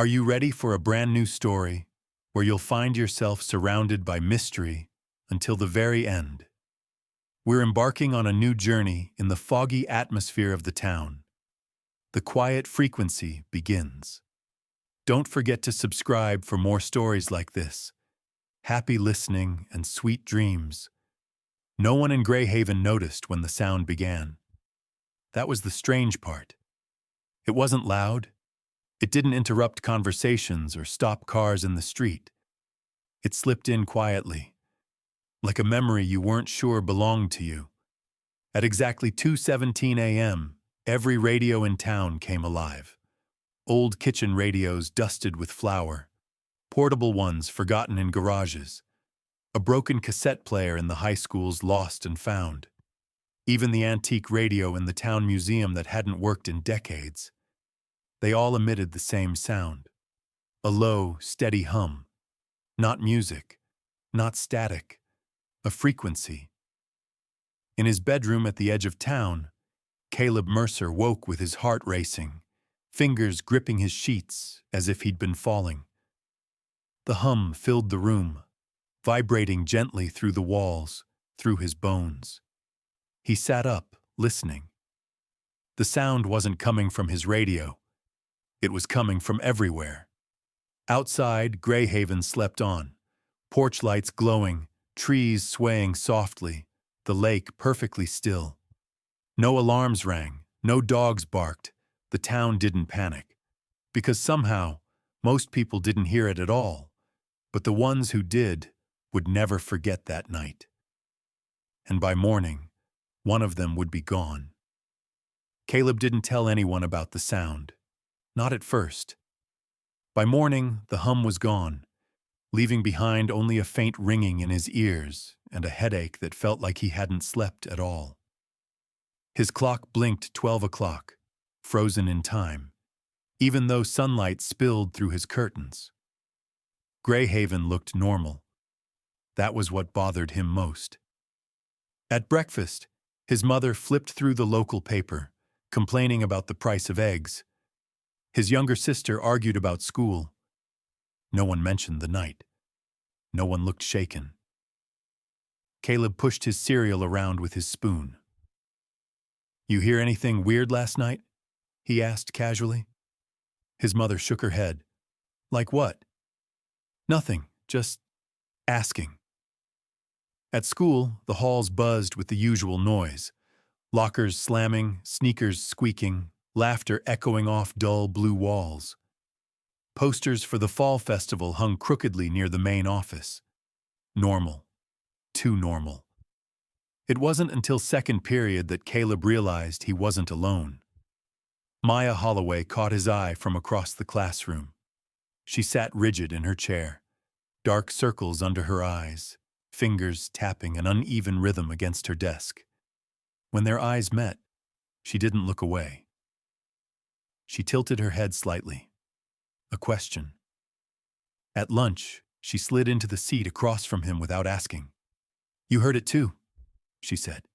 Are you ready for a brand new story where you'll find yourself surrounded by mystery until the very end? We're embarking on a new journey in the foggy atmosphere of the town. The quiet frequency begins. Don't forget to subscribe for more stories like this. Happy listening and sweet dreams. No one in Greyhaven noticed when the sound began. That was the strange part. It wasn't loud. It didn't interrupt conversations or stop cars in the street. It slipped in quietly, like a memory you weren't sure belonged to you. At exactly 2:17 a.m., every radio in town came alive. Old kitchen radios dusted with flour, portable ones forgotten in garages, a broken cassette player in the high school's lost and found, even the antique radio in the town museum that hadn't worked in decades. They all emitted the same sound, a low, steady hum. Not music, not static, a frequency. In his bedroom at the edge of town, Caleb Mercer woke with his heart racing, fingers gripping his sheets as if he'd been falling. The hum filled the room, vibrating gently through the walls, through his bones. He sat up, listening. The sound wasn't coming from his radio. It was coming from everywhere. Outside, Greyhaven slept on, porch lights glowing, trees swaying softly, the lake perfectly still. No alarms rang, no dogs barked, the town didn't panic. Because somehow, most people didn't hear it at all, but the ones who did would never forget that night. And by morning, one of them would be gone. Caleb didn't tell anyone about the sound. Not at first. By morning, the hum was gone, leaving behind only a faint ringing in his ears and a headache that felt like he hadn't slept at all. His clock blinked 12 o'clock, frozen in time, even though sunlight spilled through his curtains. Greyhaven looked normal. That was what bothered him most. At breakfast, his mother flipped through the local paper, complaining about the price of eggs. His younger sister argued about school. No one mentioned the night. No one looked shaken. Caleb pushed his cereal around with his spoon. "You hear anything weird last night?" he asked casually. His mother shook her head. "Like what?" "Nothing, just asking." At school, the halls buzzed with the usual noise. Lockers slamming, sneakers squeaking, laughter echoing off dull blue walls. Posters for the fall festival hung crookedly near the main office. Normal. Too normal. It wasn't until second period that Caleb realized he wasn't alone. Maya Holloway caught his eye from across the classroom. She sat rigid in her chair, dark circles under her eyes, fingers tapping an uneven rhythm against her desk. When their eyes met, she didn't look away. She tilted her head slightly. A question. At lunch, she slid into the seat across from him without asking. "You heard it too," she said.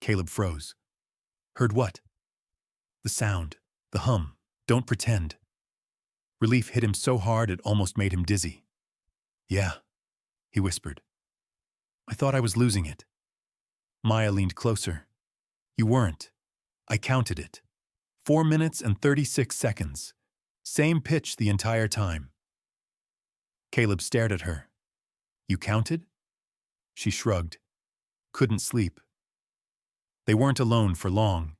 Caleb froze. "Heard what?" "The sound, the hum. Don't pretend." Relief hit him so hard it almost made him dizzy. "Yeah," he whispered. "I thought I was losing it." Maya leaned closer. "You weren't. I counted it. 4 minutes and 36 seconds. Same pitch the entire time." Caleb stared at her. "You counted?" She shrugged. "Couldn't sleep." They weren't alone for long.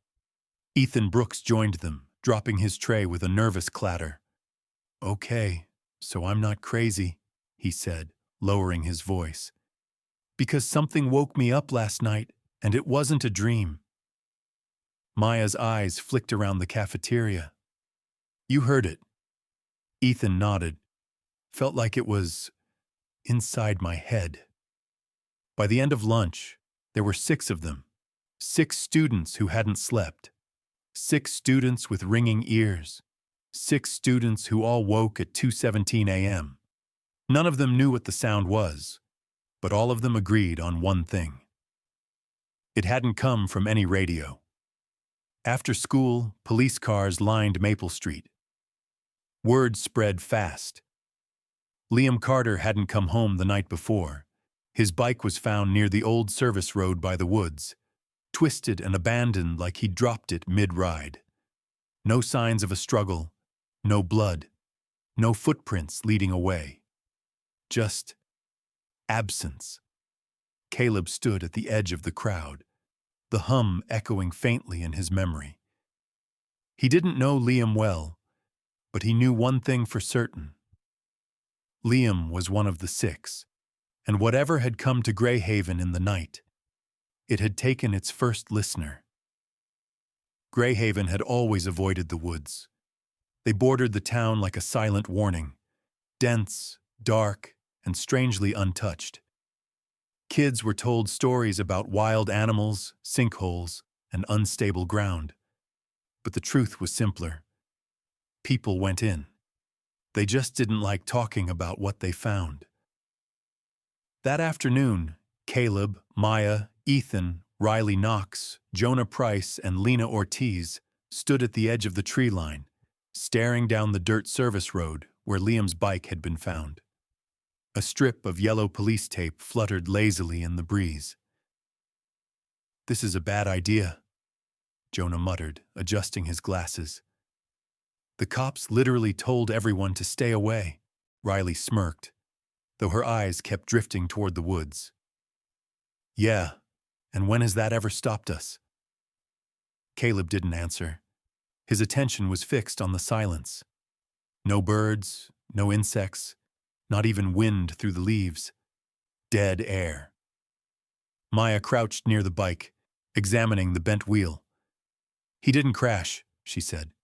Ethan Brooks joined them, dropping his tray with a nervous clatter. "Okay, so I'm not crazy," he said, lowering his voice. "Because something woke me up last night, and it wasn't a dream." Maya's eyes flicked around the cafeteria. "You heard it." Ethan nodded. "Felt like it was inside my head." By the end of lunch, there were 6 of them. 6 students who hadn't slept. 6 students with ringing ears. 6 students who all woke at 2:17 a.m. None of them knew what the sound was, but all of them agreed on one thing. It hadn't come from any radio. After school, police cars lined Maple Street. Word spread fast. Liam Carter hadn't come home the night before. His bike was found near the old service road by the woods, twisted and abandoned like he'd dropped it mid-ride. No signs of a struggle, no blood, no footprints leading away. Just absence. Caleb stood at the edge of the crowd, the hum echoing faintly in his memory. He didn't know Liam well, but he knew one thing for certain. Liam was one of the 6, and whatever had come to Greyhaven in the night, it had taken its first listener. Greyhaven had always avoided the woods. They bordered the town like a silent warning, dense, dark, and strangely untouched. Kids were told stories about wild animals, sinkholes, and unstable ground. But the truth was simpler. People went in. They just didn't like talking about what they found. That afternoon, Caleb, Maya, Ethan, Riley Knox, Jonah Price, and Lena Ortiz stood at the edge of the tree line, staring down the dirt service road where Liam's bike had been found. A strip of yellow police tape fluttered lazily in the breeze. "This is a bad idea," Jonah muttered, adjusting his glasses. "The cops literally told everyone to stay away," Riley smirked, though her eyes kept drifting toward the woods. "Yeah, and when has that ever stopped us?" Caleb didn't answer. His attention was fixed on the silence. No birds, no insects, not even wind through the leaves. Dead air. Maya crouched near the bike, examining the bent wheel. "He didn't crash," she said.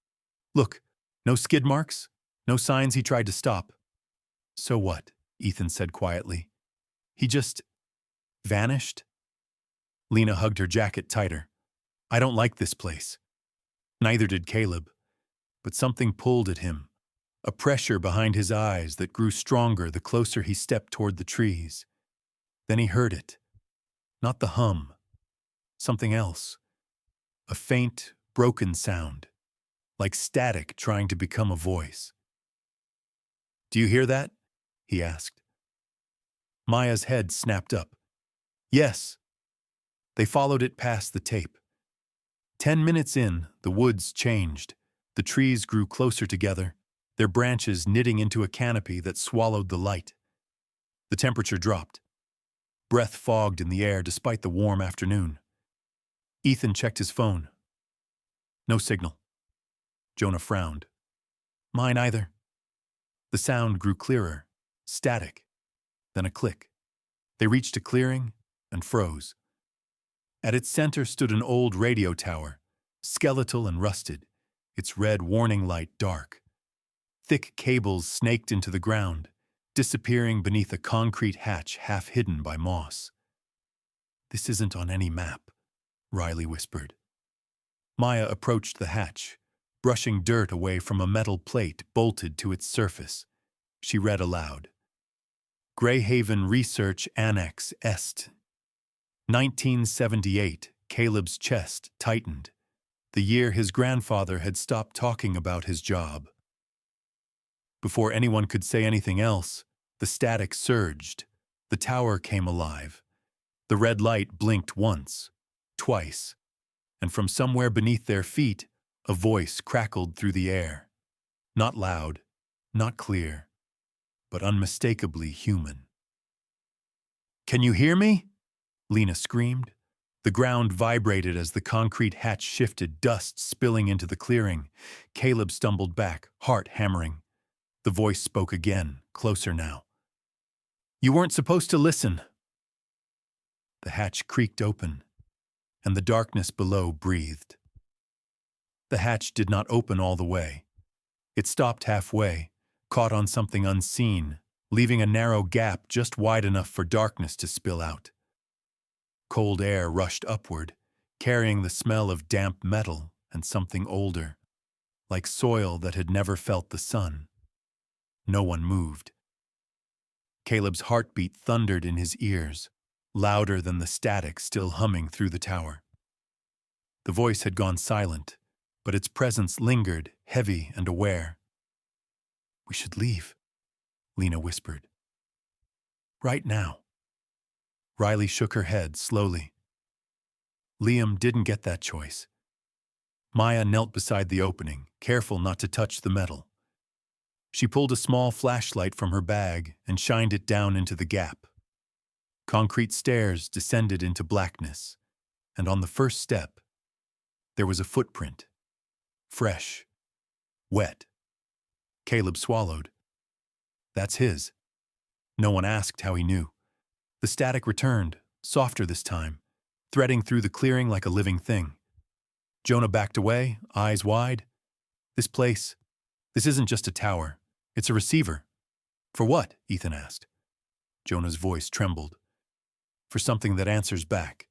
"Look, no skid marks, no signs he tried to stop." "So what?" Ethan said quietly. "He just vanished?" Lena hugged her jacket tighter. "I don't like this place." Neither did Caleb, but something pulled at him, a pressure behind his eyes that grew stronger the closer he stepped toward the trees. Then he heard it. Not the hum. Something else. A faint, broken sound, like static trying to become a voice. "Do you hear that?" he asked. Maya's head snapped up. "Yes." They followed it past the tape. 10 minutes in, the woods changed. The trees grew closer together, their branches knitting into a canopy that swallowed the light. The temperature dropped. Breath fogged in the air despite the warm afternoon. Ethan checked his phone. No signal. Jonah frowned. "Mine either." The sound grew clearer, static, then a click. They reached a clearing and froze. At its center stood an old radio tower, skeletal and rusted, its red warning light dark. Thick cables snaked into the ground, disappearing beneath a concrete hatch half hidden by moss. "This isn't on any map," Riley whispered. Maya approached the hatch, brushing dirt away from a metal plate bolted to its surface. She read aloud. "Greyhaven Research Annex Est. 1978, Caleb's chest tightened, the year his grandfather had stopped talking about his job. Before anyone could say anything else, the static surged. The tower came alive. The red light blinked once, twice, and from somewhere beneath their feet, a voice crackled through the air. Not loud, not clear, but unmistakably human. "Can you hear me?" Lena screamed. The ground vibrated as the concrete hatch shifted, dust spilling into the clearing. Caleb stumbled back, heart hammering. The voice spoke again, closer now. "You weren't supposed to listen." The hatch creaked open, and the darkness below breathed. The hatch did not open all the way. It stopped halfway, caught on something unseen, leaving a narrow gap just wide enough for darkness to spill out. Cold air rushed upward, carrying the smell of damp metal and something older, like soil that had never felt the sun. No one moved. Caleb's heartbeat thundered in his ears, louder than the static still humming through the tower. The voice had gone silent, but its presence lingered, heavy and aware. We should leave, Lena whispered. Right now. Riley shook her head slowly. Liam didn't get that choice. Maya knelt beside the opening, careful not to touch the metal. She pulled a small flashlight from her bag and shined it down into the gap. Concrete stairs descended into blackness, and on the first step, there was a footprint. Fresh. Wet. Caleb swallowed. That's his. No one asked how he knew. The static returned, softer this time, threading through the clearing like a living thing. Jonah backed away, eyes wide. This isn't just a tower. It's a receiver. For what? Ethan asked. Jonah's voice trembled. For something that answers back.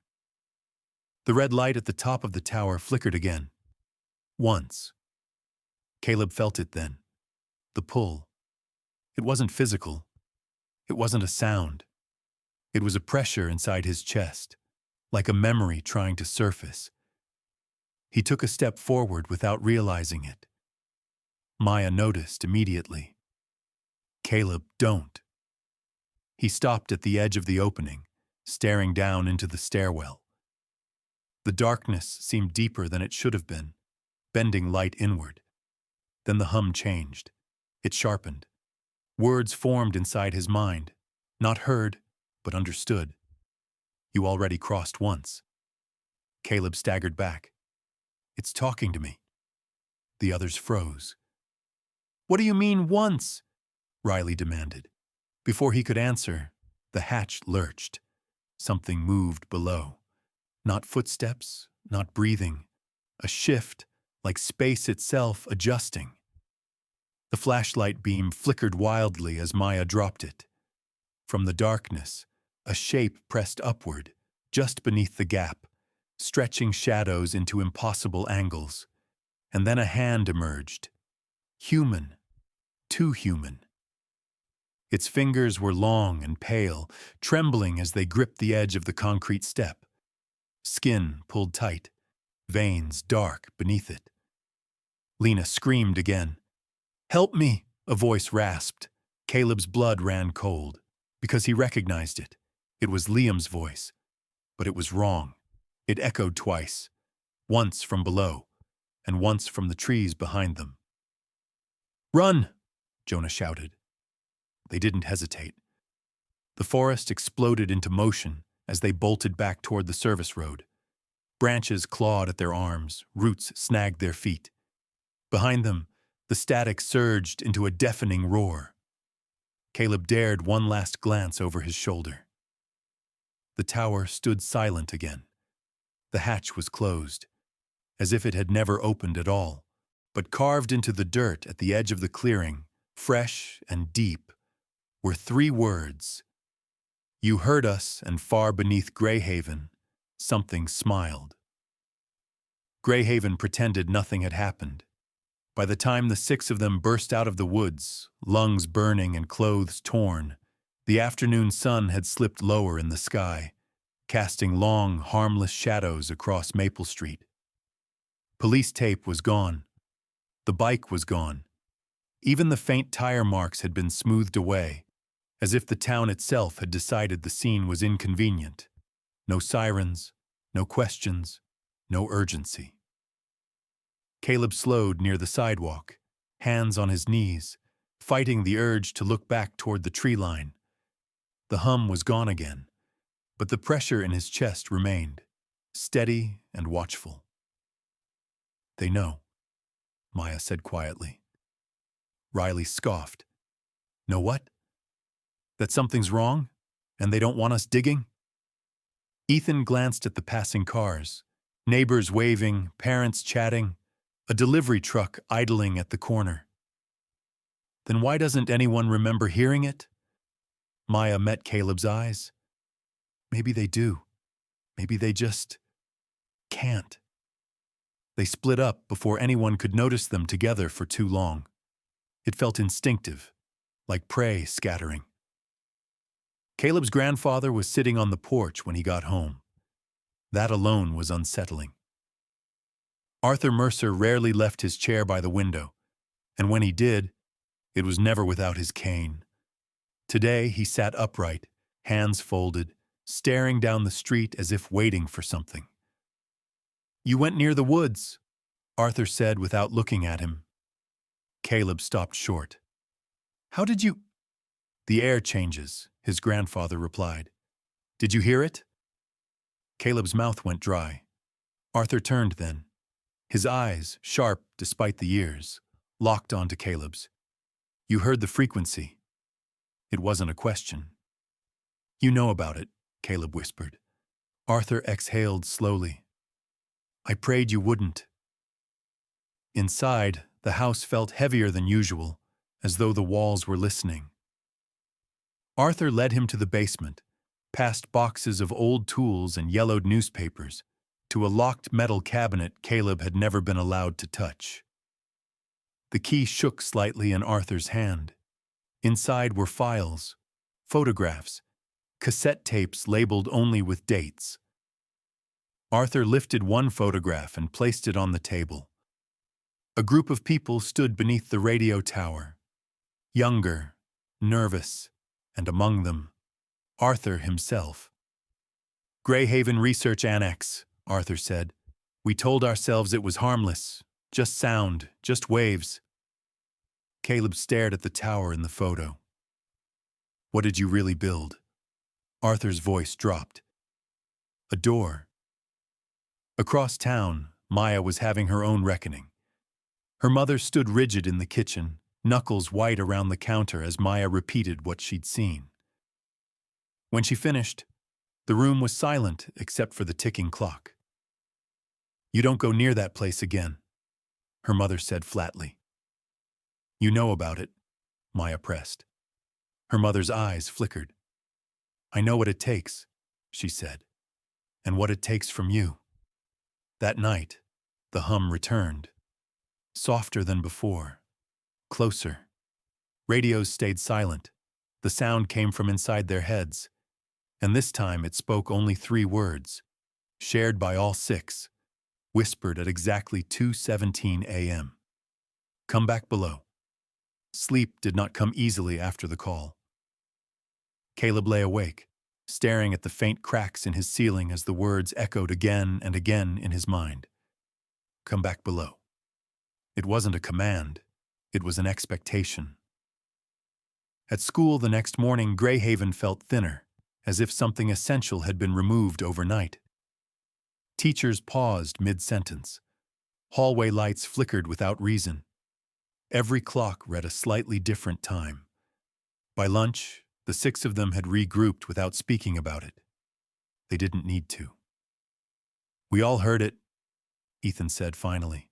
The red light at the top of the tower flickered again. Once. Caleb felt it then. The pull. It wasn't physical. It wasn't a sound. It was a pressure inside his chest, like a memory trying to surface. He took a step forward without realizing it. Maya noticed immediately. Caleb, don't. He stopped at the edge of the opening, staring down into the stairwell. The darkness seemed deeper than it should have been, bending light inward. Then the hum changed. It sharpened. Words formed inside his mind, not heard, but understood. You already crossed once. Caleb staggered back. It's talking to me. The others froze. What do you mean once? Riley demanded. Before he could answer, the hatch lurched. Something moved below. Not footsteps, not breathing. A shift, like space itself adjusting. The flashlight beam flickered wildly as Maya dropped it. From the darkness, a shape pressed upward, just beneath the gap, stretching shadows into impossible angles. And then a hand emerged. Human. Too human. Its fingers were long and pale, trembling as they gripped the edge of the concrete step. Skin pulled tight, veins dark beneath it. Lena screamed again. Help me, a voice rasped. Caleb's blood ran cold, because he recognized it. It was Liam's voice, but it was wrong. It echoed twice, once from below, and once from the trees behind them. Run, Jonah shouted. They didn't hesitate. The forest exploded into motion as they bolted back toward the service road. Branches clawed at their arms, roots snagged their feet. Behind them, the static surged into a deafening roar. Caleb dared one last glance over his shoulder. The tower stood silent again. The hatch was closed, as if it had never opened at all, but carved into the dirt at the edge of the clearing, fresh and deep, were 3 words. You heard us, and far beneath Greyhaven, something smiled. Greyhaven pretended nothing had happened. By the time the 6 of them burst out of the woods, lungs burning and clothes torn, the afternoon sun had slipped lower in the sky, casting long, harmless shadows across Maple Street. Police tape was gone. The bike was gone. Even the faint tire marks had been smoothed away, as if the town itself had decided the scene was inconvenient. No sirens, no questions, no urgency. Caleb slowed near the sidewalk, hands on his knees, fighting the urge to look back toward the tree line. The hum was gone again, but the pressure in his chest remained, steady and watchful. They know, Maya said quietly. Riley scoffed. Know what? That something's wrong, and they don't want us digging? Ethan glanced at the passing cars, neighbors waving, parents chatting, a delivery truck idling at the corner. Then why doesn't anyone remember hearing it? Maya met Caleb's eyes. Maybe they do. Maybe they just can't. They split up before anyone could notice them together for too long. It felt instinctive, like prey scattering. Caleb's grandfather was sitting on the porch when he got home. That alone was unsettling. Arthur Mercer rarely left his chair by the window, and when he did, It was never without his cane. Today he sat upright, hands folded, staring down the street as if waiting for something. "You went near the woods," Arthur said without looking at him. Caleb stopped short. "How did you—" "The air changes," his grandfather replied. "Did you hear it?" Caleb's mouth went dry. Arthur turned then. His eyes, sharp despite the years, locked onto Caleb's. "You heard the frequency." It wasn't a question. "You know about it," Caleb whispered. Arthur exhaled slowly. "I prayed you wouldn't." Inside, the house felt heavier than usual, as though the walls were listening. Arthur led him to the basement, past boxes of old tools and yellowed newspapers, to a locked metal cabinet Caleb had never been allowed to touch. The key shook slightly in Arthur's hand. Inside were files, photographs, cassette tapes labeled only with dates. Arthur lifted one photograph and placed it on the table. A group of people stood beneath the radio tower. Younger, nervous, and among them, Arthur himself. "Greyhaven Research Annex," Arthur said. "We told ourselves it was harmless, just sound, just waves." Caleb stared at the tower in the photo. "What did you really build?" Arthur's voice dropped. "A door." Across town, Maya was having her own reckoning. Her mother stood rigid in the kitchen, knuckles white around the counter as Maya repeated what she'd seen. When she finished, the room was silent except for the ticking clock. "You don't go near that place again," her mother said flatly. "You know about it," Maya pressed. Her mother's eyes flickered. "I know what it takes," she said, "and what it takes from you." That night, the hum returned. Softer than before. Closer. Radios stayed silent. The sound came from inside their heads. And this time it spoke only 3 words, shared by all 6, whispered at exactly 2:17 a.m. "Come back below." Sleep did not come easily after the call. Caleb lay awake, staring at the faint cracks in his ceiling as the words echoed again and again in his mind. "Come back below." It wasn't a command, it was an expectation. At school the next morning, Greyhaven felt thinner, as if something essential had been removed overnight. Teachers paused mid-sentence. Hallway lights flickered without reason. Every clock read a slightly different time. By lunch, the 6 of them had regrouped without speaking about it. They didn't need to. "We all heard it," Ethan said finally.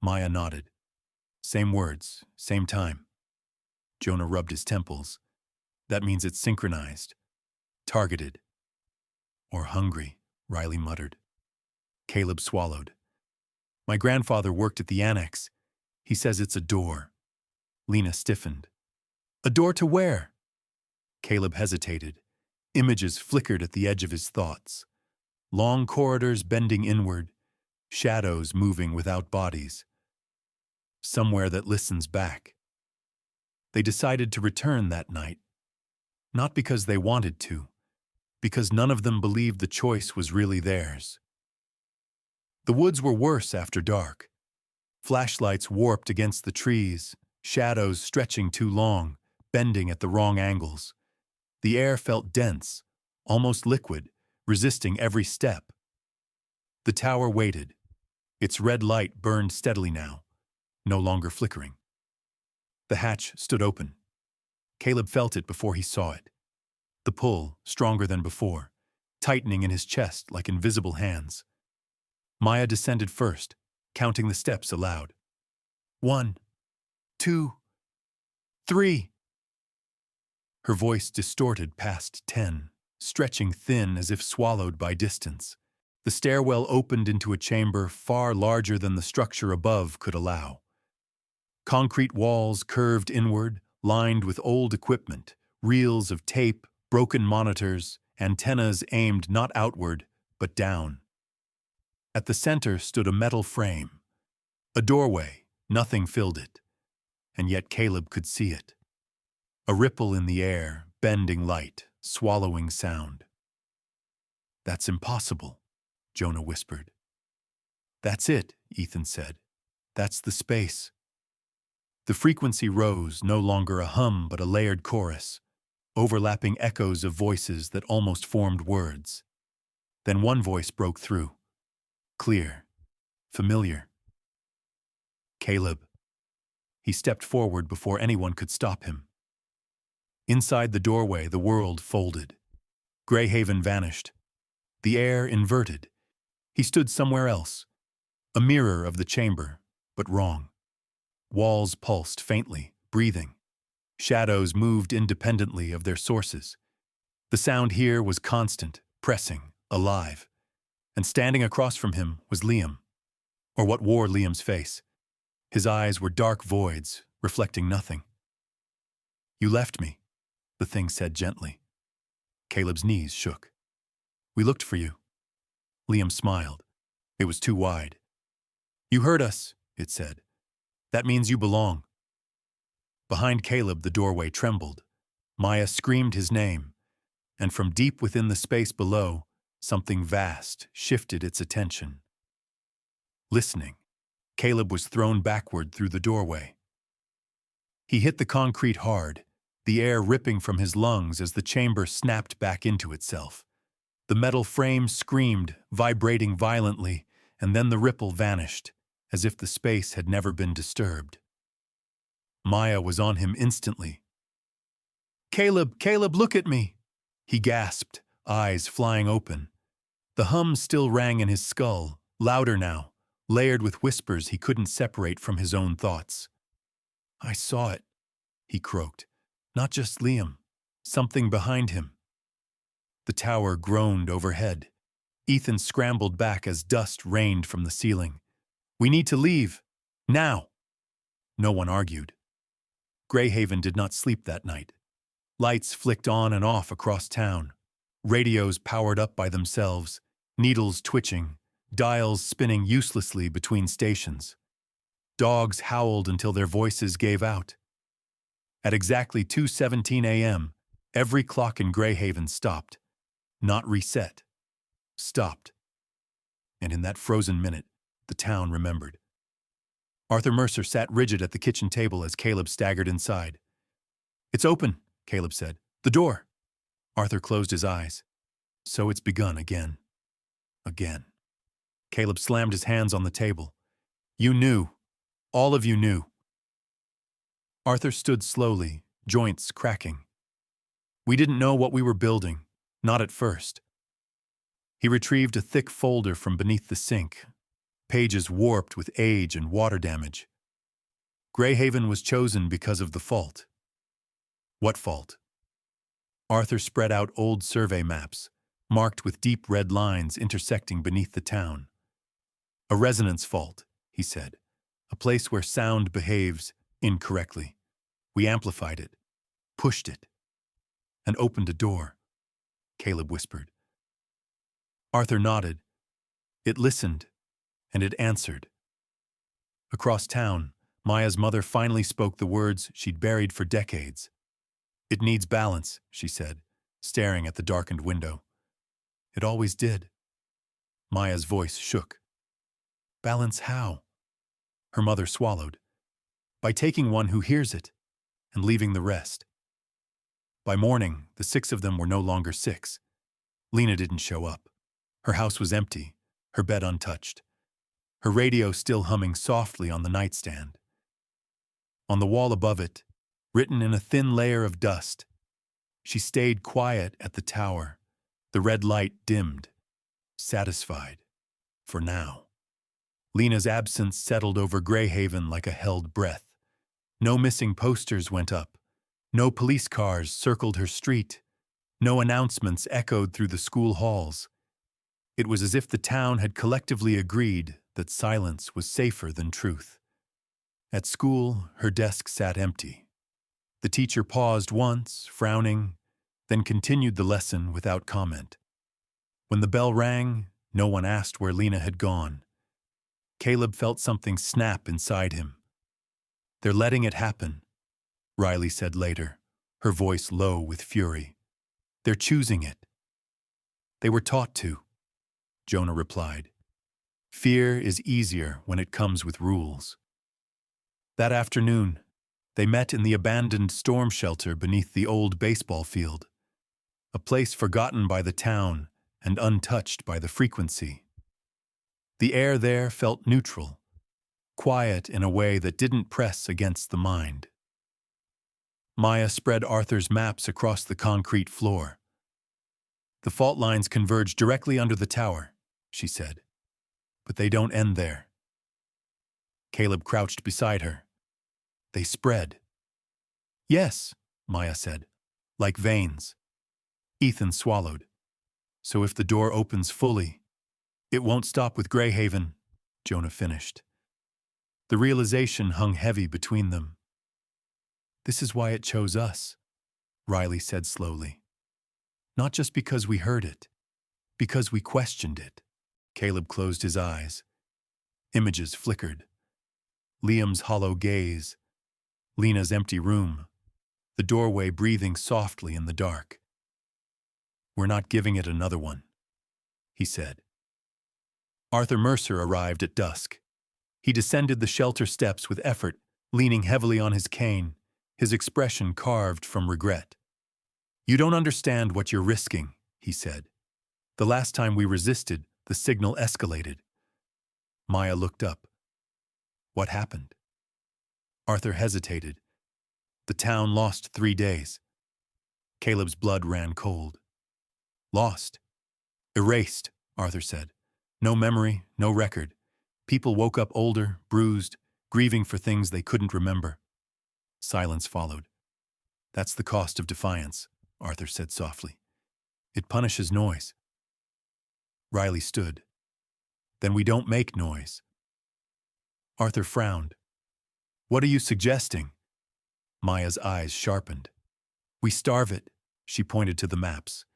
Maya nodded. "Same words, same time." Jonah rubbed his temples. "That means it's synchronized. Targeted." "Or hungry," Riley muttered. Caleb swallowed. "My grandfather worked at the annex. He says it's a door." Lena stiffened. "A door to where?" Caleb hesitated. Images flickered at the edge of his thoughts. Long corridors bending inward, shadows moving without bodies. Somewhere that listens back. They decided to return that night. Not because they wanted to, because none of them believed the choice was really theirs. The woods were worse after dark. Flashlights warped against the trees, shadows stretching too long, bending at the wrong angles. The air felt dense, almost liquid, resisting every step. The tower waited. Its red light burned steadily now, no longer flickering. The hatch stood open. Caleb felt it before he saw it. The pull, stronger than before, tightening in his chest like invisible hands. Maya descended first, counting the steps aloud. 1, 2, 3. Her voice distorted past 10, stretching thin as if swallowed by distance. The stairwell opened into a chamber far larger than the structure above could allow. Concrete walls curved inward, lined with old equipment, reels of tape, broken monitors, antennas aimed not outward, but down. At the center stood a metal frame. A doorway, nothing filled it. and yet Caleb could see it. A ripple in the air, bending light, swallowing sound. "That's impossible," Jonah whispered. "That's it," Ethan said. "That's the space." The frequency rose, no longer a hum but a layered chorus, overlapping echoes of voices that almost formed words. Then one voice broke through. Clear. Familiar. "Caleb." He stepped forward before anyone could stop him. Inside the doorway, the world folded. Greyhaven vanished. The air inverted. He stood somewhere else. A mirror of the chamber, but wrong. Walls pulsed faintly, breathing. Shadows moved independently of their sources. The sound here was constant, pressing, alive. And standing across from him was Liam. Or what wore Liam's face. His eyes were dark voids, reflecting nothing. "You left me," the thing said gently. Caleb's knees shook. "We looked for you." Liam smiled. It was too wide. "You heard us," it said. "That means you belong." Behind Caleb, the doorway trembled. Maya screamed his name, and from deep within the space below, something vast shifted its attention. Listening, Caleb was thrown backward through the doorway. He hit the concrete hard, the air ripping from his lungs as the chamber snapped back into itself. The metal frame screamed, vibrating violently, and then the ripple vanished, as if the space had never been disturbed. Maya was on him instantly. "Caleb, Caleb, look at me!" He gasped, eyes flying open. The hum still rang in his skull, louder now, layered with whispers he couldn't separate from his own thoughts. "I saw it," he croaked. "Not just Liam. Something behind him." The tower groaned overhead. Ethan scrambled back as dust rained from the ceiling. "We need to leave. Now!" No one argued. Greyhaven did not sleep that night. Lights flicked on and off across town. Radios powered up by themselves, needles twitching, dials spinning uselessly between stations. Dogs howled until their voices gave out. At exactly 2:17 a.m., every clock in Greyhaven stopped. Not reset. Stopped. And in that frozen minute, the town remembered. Arthur Mercer sat rigid at the kitchen table as Caleb staggered inside. "It's open," Caleb said. "The door." Arthur closed his eyes. So it's begun again. Again. Caleb slammed his hands on the table. "You knew. All of you knew." Arthur stood slowly, joints cracking. "We didn't know what we were building. Not at first." He retrieved a thick folder from beneath the sink, pages warped with age and water damage. Greyhaven was chosen because of the fault. What fault? Arthur spread out old survey maps, marked with deep red lines intersecting beneath the town. "A resonance fault," he said. "A place where sound behaves incorrectly. We amplified it, pushed it, and opened a door," Caleb whispered. Arthur nodded. It listened, and it answered. Across town, Maya's mother finally spoke the words she'd buried for decades. "It needs balance," she said, staring at the darkened window. "It always did." Maya's voice shook. "Balance how?" Her mother swallowed. "By taking one who hears it, and leaving the rest." By morning, the 6 of them were no longer 6. Lena didn't show up. Her house was empty, her bed untouched. Her radio still humming softly on the nightstand. On the wall above it, written in a thin layer of dust, she stayed quiet at the tower. The red light dimmed, satisfied, for now. Lena's absence settled over Greyhaven like a held breath. No missing posters went up. No police cars circled her street. No announcements echoed through the school halls. It was as if the town had collectively agreed that silence was safer than truth. At school, her desk sat empty. The teacher paused once, frowning, then continued the lesson without comment. When the bell rang, no one asked where Lena had gone. Caleb felt something snap inside him. They're letting it happen, Riley said later, her voice low with fury. They're choosing it. They were taught to, Jonah replied. Fear is easier when it comes with rules. That afternoon, they met in the abandoned storm shelter beneath the old baseball field, a place forgotten by the town and untouched by the frequency. The air there felt neutral, quiet in a way that didn't press against the mind. Maya spread Arthur's maps across the concrete floor. The fault lines converge directly under the tower, she said. But they don't end there. Caleb crouched beside her. They spread. Yes, Maya said, like veins. Ethan swallowed. So if the door opens fully, it won't stop with Greyhaven, Jonah finished. The realization hung heavy between them. This is why it chose us, Riley said slowly. Not just because we heard it, because we questioned it. Caleb closed his eyes. Images flickered. Liam's hollow gaze, Lena's empty room, the doorway breathing softly in the dark. We're not giving it another one, he said. Arthur Mercer arrived at dusk. He descended the shelter steps with effort, leaning heavily on his cane, his expression carved from regret. You don't understand what you're risking, he said. The last time we resisted, the signal escalated. Maya looked up. What happened? Arthur hesitated. The town lost 3 days. Caleb's blood ran cold. Lost. Erased, Arthur said. No memory, no record. People woke up older, bruised, grieving for things they couldn't remember. Silence followed. That's the cost of defiance, Arthur said softly. It punishes noise. Riley stood. Then we don't make noise. Arthur frowned. What are you suggesting? Maya's eyes sharpened. We starve it, she pointed to the maps.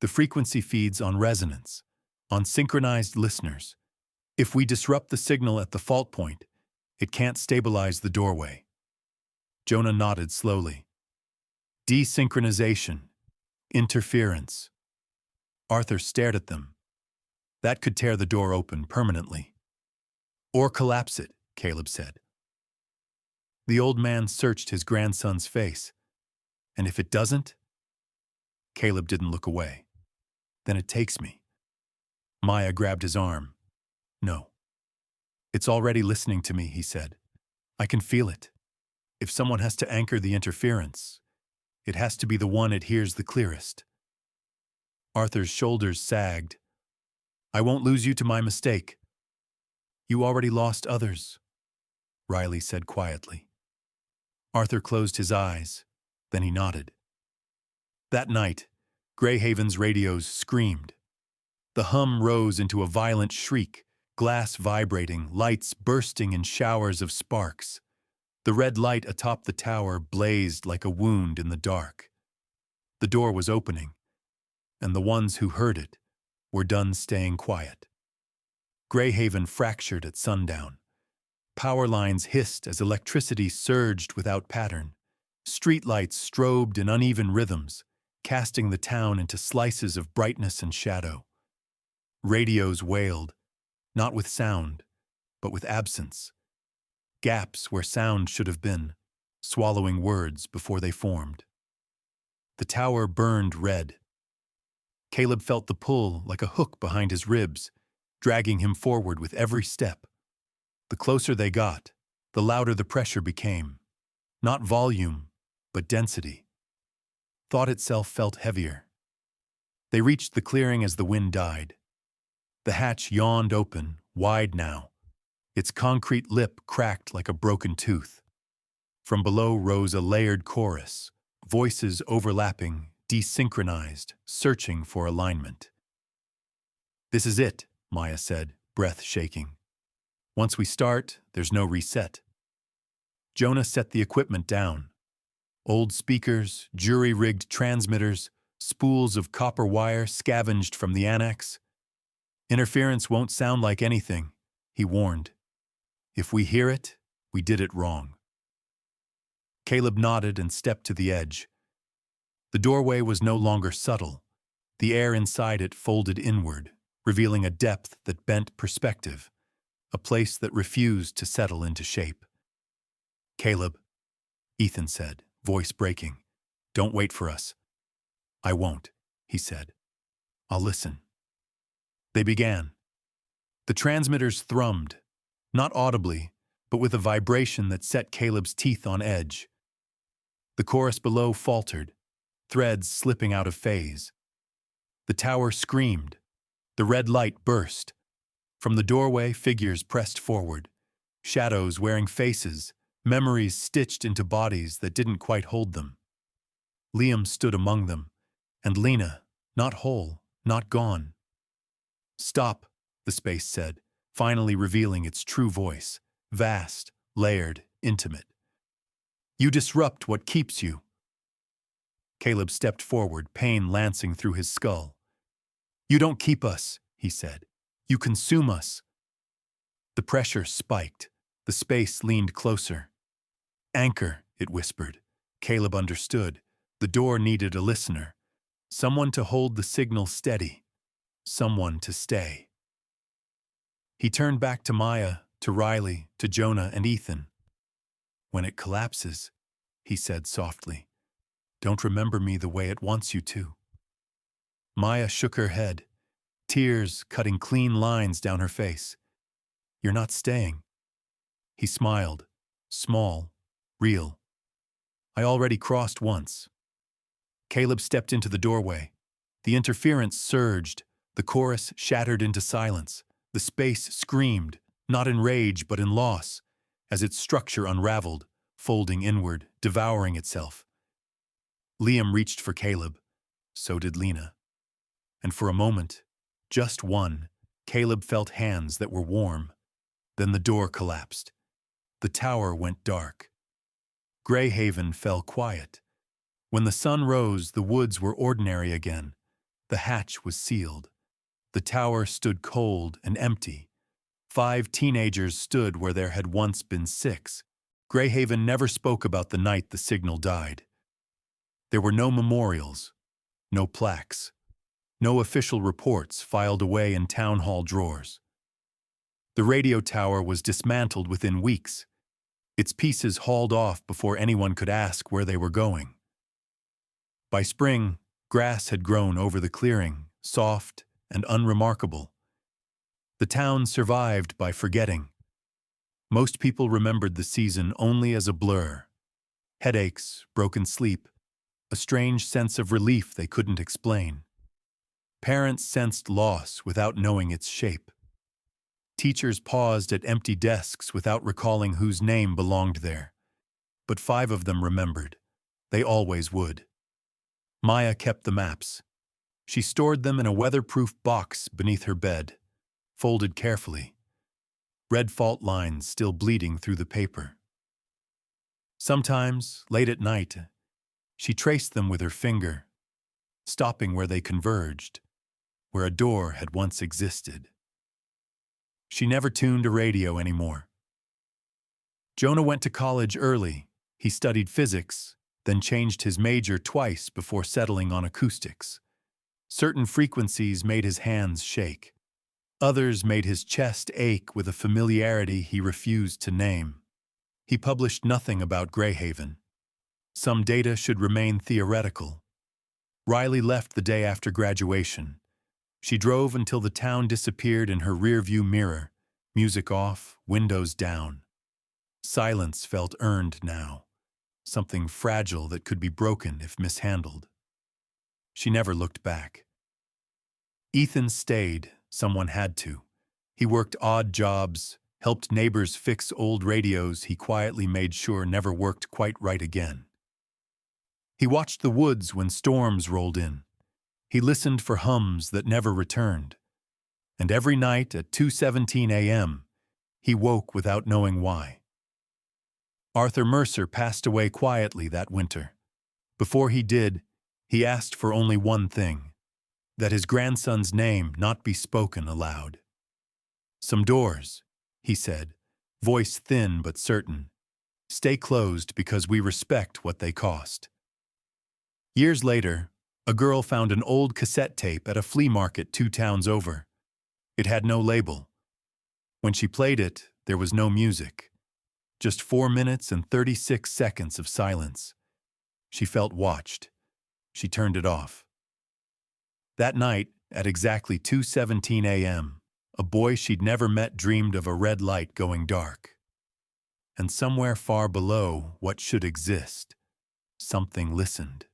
The frequency feeds on resonance, on synchronized listeners. If we disrupt the signal at the fault point, it can't stabilize the doorway. Jonah nodded slowly. Desynchronization. Interference. Arthur stared at them. That could tear the door open permanently. Or collapse it, Caleb said. The old man searched his grandson's face. And if it doesn't? Caleb didn't look away. Then it takes me. Maya grabbed his arm. No. It's already listening to me, he said. I can feel it. If someone has to anchor the interference, it has to be the one it hears the clearest. Arthur's shoulders sagged. I won't lose you to my mistake. You already lost others, Riley said quietly. Arthur closed his eyes, then he nodded. That night, Greyhaven's radios screamed. The hum rose into a violent shriek, glass vibrating, lights bursting in showers of sparks. The red light atop the tower blazed like a wound in the dark. The door was opening, and the ones who heard it were done staying quiet. Greyhaven fractured at sundown. Power lines hissed as electricity surged without pattern. Streetlights strobed in uneven rhythms, casting the town into slices of brightness and shadow. Radios wailed, not with sound, but with absence. Gaps where sound should have been, swallowing words before they formed. The tower burned red. Caleb felt the pull like a hook behind his ribs, dragging him forward with every step. The closer they got, the louder the pressure became. Not volume, but density. Thought itself felt heavier. They reached the clearing as the wind died. The hatch yawned open, wide now. Its concrete lip cracked like a broken tooth. From below rose a layered chorus, voices overlapping, desynchronized, searching for alignment. This is it, Maya said, breath shaking. Once we start, there's no reset. Jonah set the equipment down. Old speakers, jury-rigged transmitters, spools of copper wire scavenged from the annex. Interference won't sound like anything, he warned. If we hear it, we did it wrong. Caleb nodded and stepped to the edge. The doorway was no longer subtle. The air inside it folded inward, revealing a depth that bent perspective, a place that refused to settle into shape. "Caleb," Ethan said, voice breaking, "don't wait for us." "I won't," he said. "I'll listen." They began. The transmitters thrummed, not audibly, but with a vibration that set Caleb's teeth on edge. The chorus below faltered, threads slipping out of phase. The tower screamed. The red light burst. From the doorway, figures pressed forward, shadows wearing faces, memories stitched into bodies that didn't quite hold them. Liam stood among them, and Lena, not whole, not gone. "Stop," the space said, finally revealing its true voice, vast, layered, intimate. "You disrupt what keeps you." Caleb stepped forward, pain lancing through his skull. "You don't keep us," he said. "You consume us." The pressure spiked. The space leaned closer. "Anchor," it whispered. Caleb understood. The door needed a listener. Someone to hold the signal steady. Someone to stay. He turned back to Maya, to Riley, to Jonah and Ethan. "When it collapses," he said softly, "don't remember me the way it wants you to." Maya shook her head, tears cutting clean lines down her face. "You're not staying." He smiled, small, real. "I already crossed once." Caleb stepped into the doorway. The interference surged. The chorus shattered into silence. The space screamed, not in rage but in loss, as its structure unraveled, folding inward, devouring itself. Liam reached for Caleb. So did Lena. And for a moment, just one, Caleb felt hands that were warm. Then the door collapsed. The tower went dark. Greyhaven fell quiet. When the sun rose, the woods were ordinary again. The hatch was sealed. The tower stood cold and empty. 5 teenagers stood where there had once been 6. Greyhaven never spoke about the night the signal died. There were no memorials, no plaques, no official reports filed away in town hall drawers. The radio tower was dismantled within weeks, its pieces hauled off before anyone could ask where they were going. By spring, grass had grown over the clearing, soft and unremarkable. The town survived by forgetting. Most people remembered the season only as a blur. Headaches, broken sleep, a strange sense of relief they couldn't explain. Parents sensed loss without knowing its shape. Teachers paused at empty desks without recalling whose name belonged there. But 5 of them remembered. They always would. Maya kept the maps. She stored them in a weatherproof box beneath her bed, folded carefully, red fault lines still bleeding through the paper. Sometimes, late at night, she traced them with her finger, stopping where they converged, where a door had once existed. She never tuned a radio anymore. Jonah went to college early. He studied physics, then changed his major twice before settling on acoustics. Certain frequencies made his hands shake. Others made his chest ache with a familiarity he refused to name. He published nothing about Greyhaven. Some data should remain theoretical. Riley left the day after graduation. She drove until the town disappeared in her rearview mirror, music off, windows down. Silence felt earned now, something fragile that could be broken if mishandled. She never looked back. Ethan stayed, someone had to. He worked odd jobs, helped neighbors fix old radios he quietly made sure never worked quite right again. He watched the woods when storms rolled in. He listened for hums that never returned. And every night at 2:17 a.m., he woke without knowing why. Arthur Mercer passed away quietly that winter. Before he did, he asked for only one thing, that his grandson's name not be spoken aloud. "Some doors," he said, voice thin but certain. Stay closed because we respect what they cost. Years later, a girl found an old cassette tape at a flea market 2 towns over. It had no label. When she played it, there was no music. Just 4 minutes and 36 seconds of silence. She felt watched. She turned it off. That night, at exactly 2:17 a.m., a boy she'd never met dreamed of a red light going dark. And somewhere far below what should exist, something listened.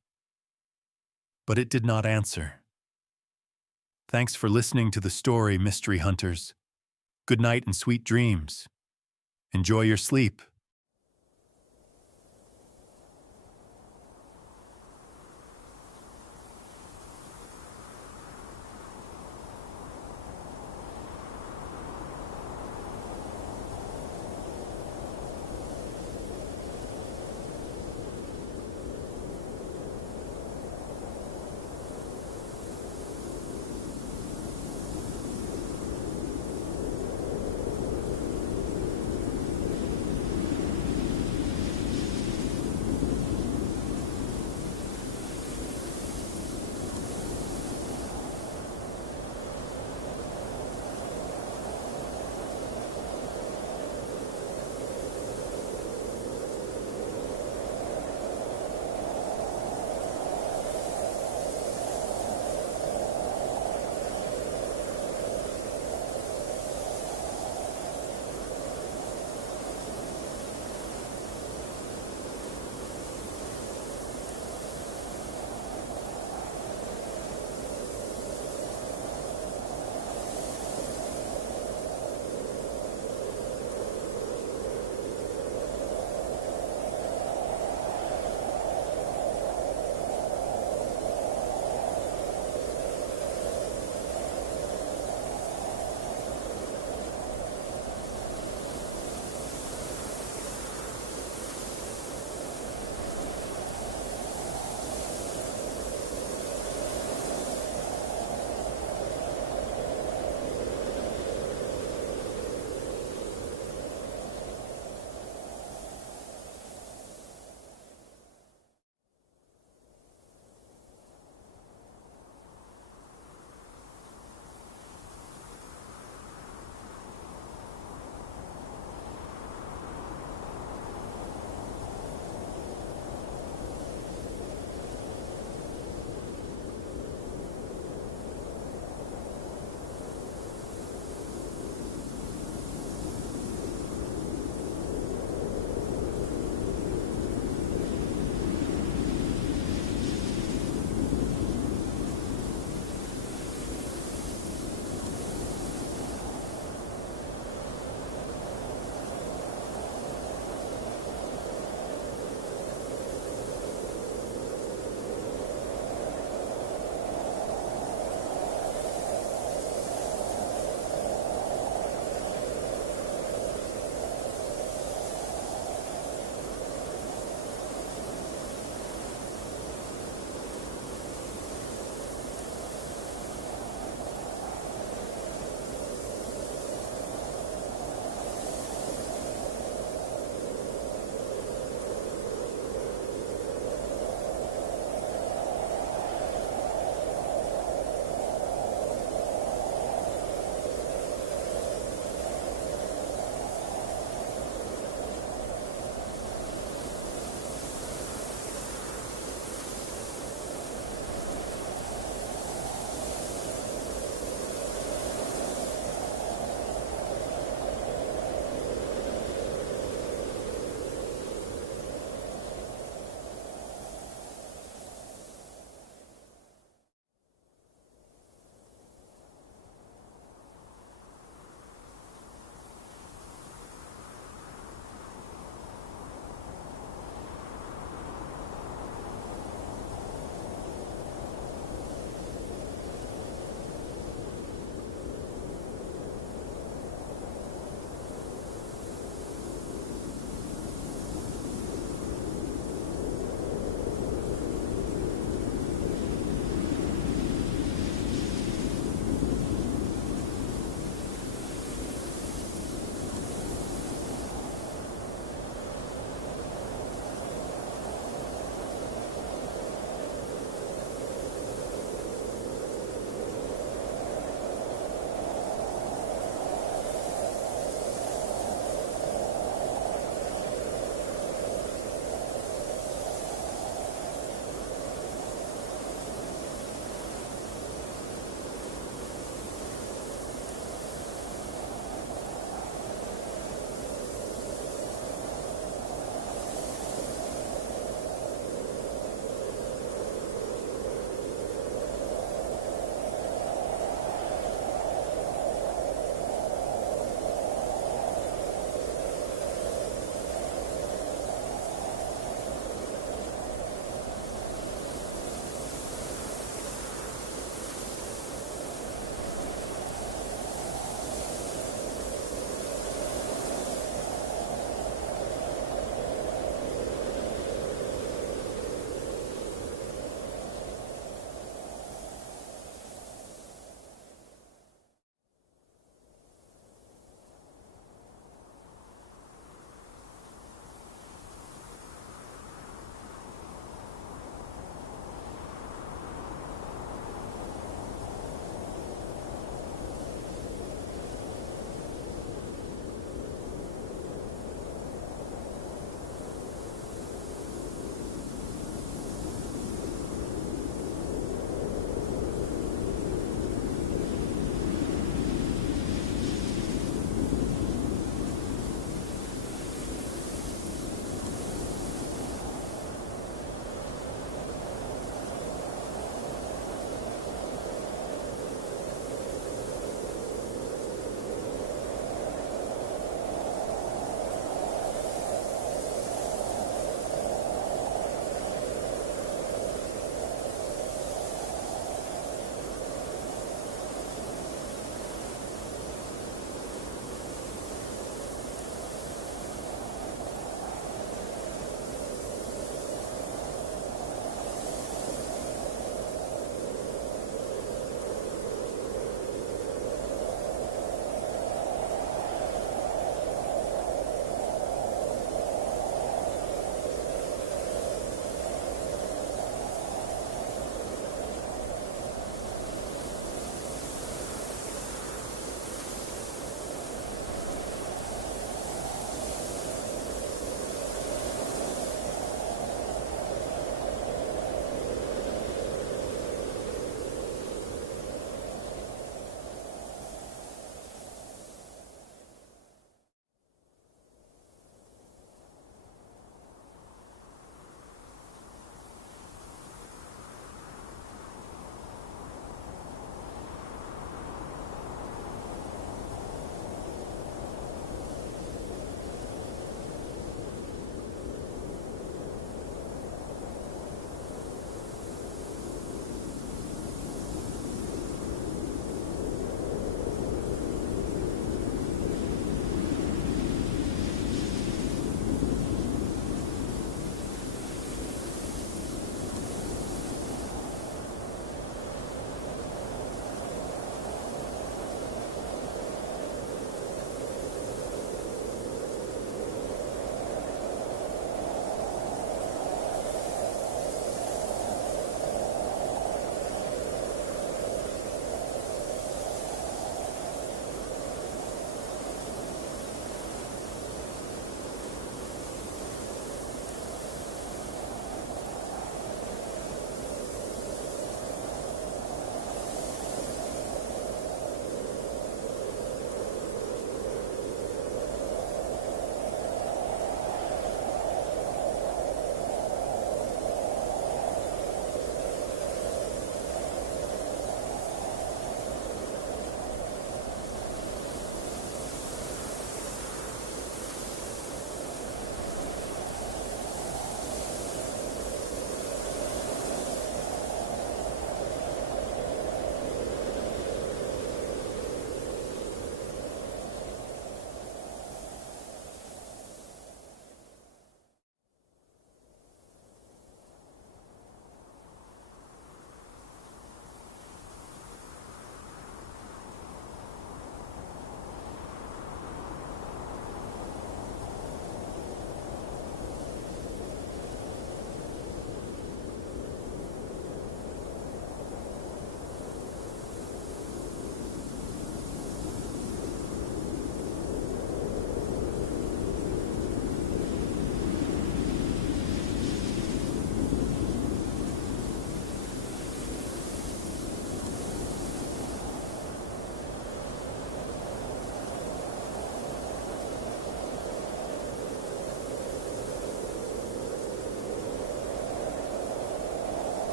But it did not answer. Thanks for listening to the story, Mystery Hunters. Good night and sweet dreams. Enjoy your sleep.